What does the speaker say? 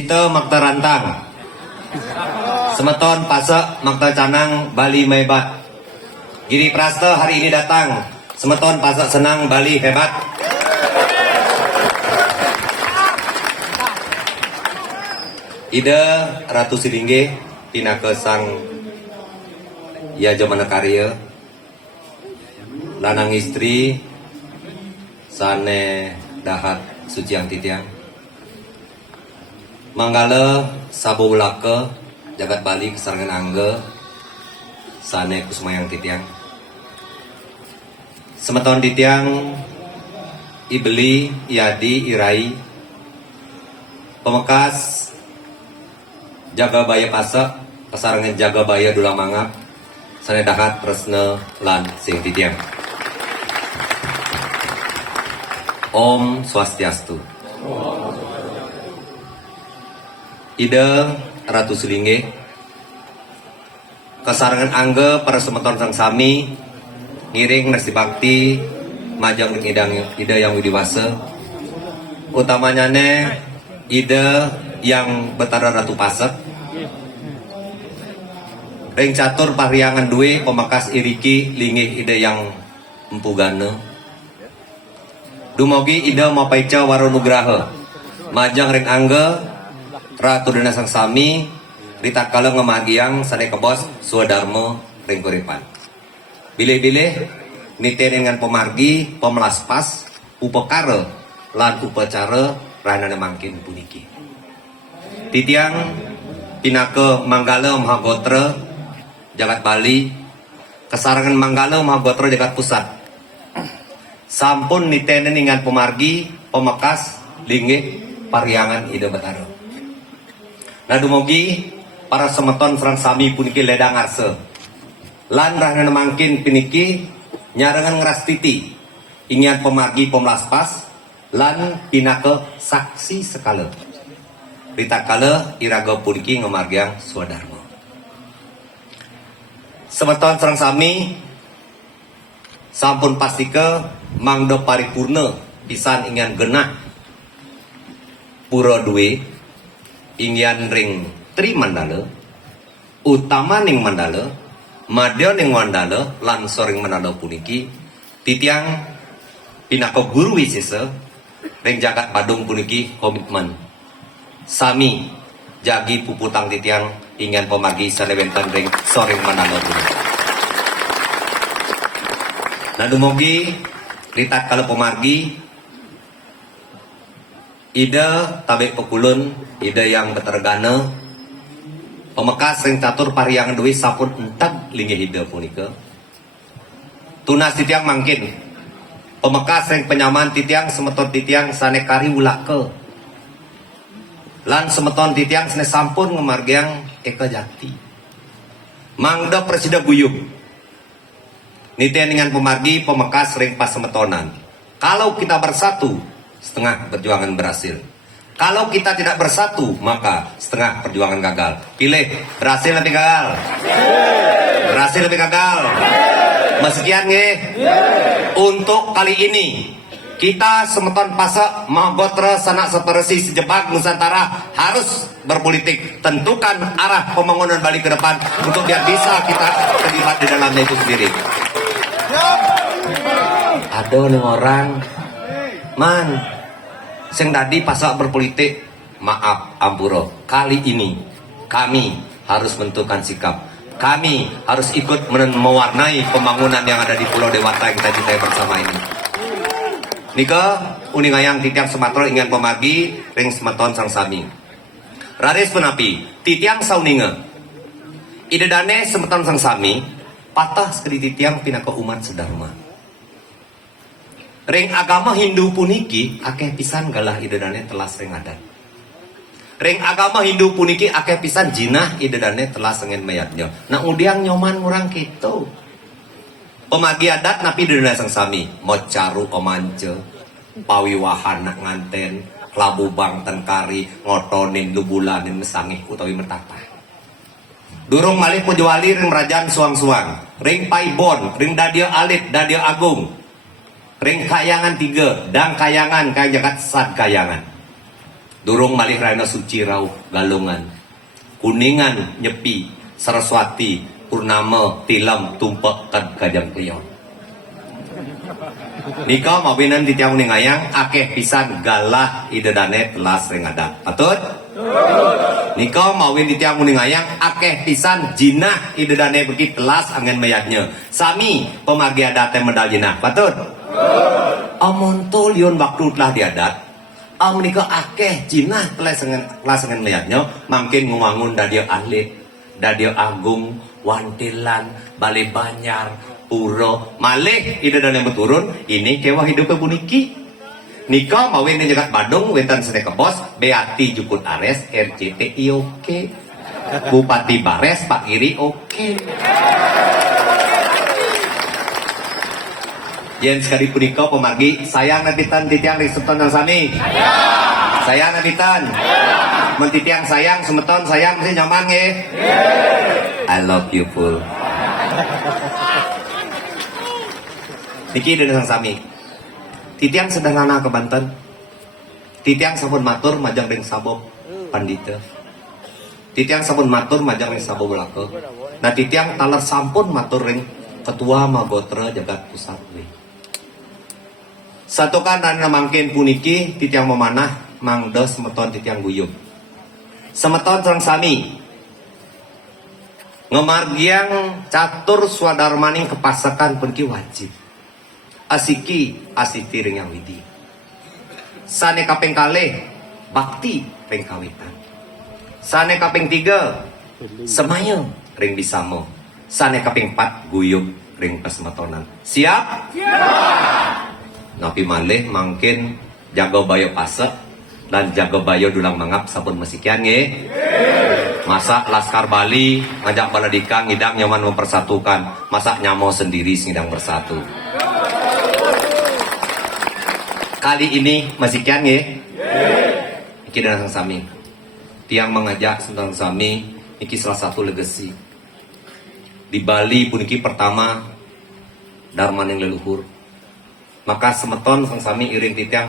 Kita Makta Rantang Semeton Pasek Makta Canang Bali Mebat. Giri Praste hari ini datang. Semeton Pasek Senang Bali Hebat. Ida Ratu Silingge Pinaka Sang Ya Jomana Karya Lanang istri Sane Dahat Suciang Titiang Manggala Sabo Ulaka Jagat Bali Kesarangan Angga Sane Kusmayang Titiang Semeton Titiang Ibeli Yadi Irai Pemekas Jaga Baya Pasak Kesarangan Jaga Baya Dulang Mangap Sane Dahat Resne Lan Sing Titiang. Om Swastiastu. Ida Ratu Silingge Kesarangan Angga para semeton sang sami ngiring nasi bakti majang ida yang widiwasa utamanya ida yang betara Ratu Pasek ring catur pariangan duwe pemakas iriki linggih ida yang empugana dumogi ida mapaica waronugraha majang ring angga Ratu Dana Sang Sami ritakala ngemagiang sane kebos suadarmo ring kuripan bilih-bilih niten dengan pemargi pemelaspas upekara lan upacara ranane mangkin puniki Titiang Pinaka Manggala Mahagotra Jagat Bali Kesarangan Manggala Mahagotra Jagat Pusat sampun nitenen dengan pemargi pemekas linggih pariangan ida betara. Nah dumugi para semeton serang sami puniki ledang arse lan rahana mangkin piniki nyarengan ngerastiti ingin pemargi pemelaspas lan pinaka saksi sekala ritakala iraga puniki ngemargiang swadharma. Semeton serang sami sampun pastika mangdo paripurna pisan ingin genah pura duwe ingin ring tri mandala utama ning mandala madya ning mandala lan soring mandala puniki titiang pinaka guru wisesa ring jagat Badung puniki komitmen sami jagi puputang titiang ingin pemargi salewenten ring soring mandala puniki. Nah dumugi ritat kalau pemargi ida tabe pekulun ida yang betergana pemekas ring catur pariangan duwi sampun entak linggih ida punika tunas titiang mangkin pemekas ring penyaman titiang semeton titiang sane kari wulake lan semeton titiang sane sampun ngemargiang eka jati mangda presida guyub nitian dengan pemargi pemekas ring pas semetonan. Kalau kita bersatu setengah perjuangan berhasil. Kalau kita tidak bersatu maka setengah perjuangan gagal. Pilih berhasil lebih gagal. Berhasil lebih gagal. Mesekian nggih. Untuk kali ini kita semeton Pasek Mahagotra Sanak Seteresi Sejebak Nusantara harus berpolitik. Tentukan arah pembangunan Bali ke depan untuk biar bisa kita terlibat di dalamnya itu sendiri. Ada nih orang man sing tadi Pasek berpolitik maaf ampuro kali ini kami harus menentukan sikap kami harus ikut mewarnai pembangunan yang ada di Pulau Dewata yang kita cintai bersama ini nika uningayang titiang Sumatera ingin pemargi ring semeton sang sami raris penapi titiang sauninga idedane semeton sang sami patah sekali titiang pinaka umat sedharma ring agama Hindu puniki akeh pisan galah idedane telas ring adat ring agama Hindu puniki akeh pisan jinah idedane telas sengen mayatnya nah udiang nyoman ngurang gitu pemagi adat napi idedane sang sami mocaru omance pawiwahan nak nganten klabu bang tenkari ngotonin lubulanin mesangih utawi mertapa durung malih pujuali ring merajaan suang-suang ring paibon ring dadia alit dadia agung ring kayangan 3 dan kayangan kaya jagat sad kayangan Durung malih Rana Suci Rauh Galungan, Kuningan Nyepi, Saraswati, Purnama, Tilam, Tumpek, Kad Kajang Priok. Nika mawinan di tiang ningayang akeh pisan galah idedane telas rengadat. Patut? Nika mawin di tiang ningayang akeh pisan jinah idedane beki telas angin mayatnya. Sami pemagi adat medal jinah. Patut? Amun liun waktu telah diadat. Menika akeh jinah telas angin mayatnya. Mungkin nguwangun dadio ahli, dadio agung, wantilan, bali banyar, puro, malih ide dan yang berturun, ini kewah hidupnya puniki. Nika mawin di jagat Badung, wentan sene kebos, Beati Jukut Ares, RCTI oke. Bupati Bares, Pak Iri oke. Yen sekali punika pemagi, sayang nabitan titiang riseton dan sami. Sayang nabitan. Mentitiang sayang, semeton sayang, mesti nyaman nge. I love you full. Niki dan sang sami. Titiang sederhana ke Banten. Titiang sampun matur majang ring sabob pandita. Titiang sampun matur majang ring sabob lako. Nah titiang taler sampun matur ring ketua Magotra Jagat Pusat. Satu kan dan mangkin puniki titiang memanah mangda semeton titiang guyub. Semeton sang sami. Ngemargiang catur swadarmaning kepasakan puniki wajib. Asiki asiti ring yang widi. Sane kaping kalih bakti ring kawitan. Sane kaping 3 semayang ring bisamo. Sane kaping 4 guyub ring pesmetonan. Siap? Siap. Napi malih mangkin jago bayo pase dan jago bayo dulang mangap sabun mesikian nge. Masa Laskar Bali ngajak baladika ngidang nyaman mempersatukan. Masa nyamo sendiri ngidang bersatu. Kali ini masih kian ya? Iki dan sang sami. Tiang mengajak tentang sami, iki salah satu legasi. Di Bali pun iki pertama Darman yang leluhur. Maka semeton sang sami iring titiang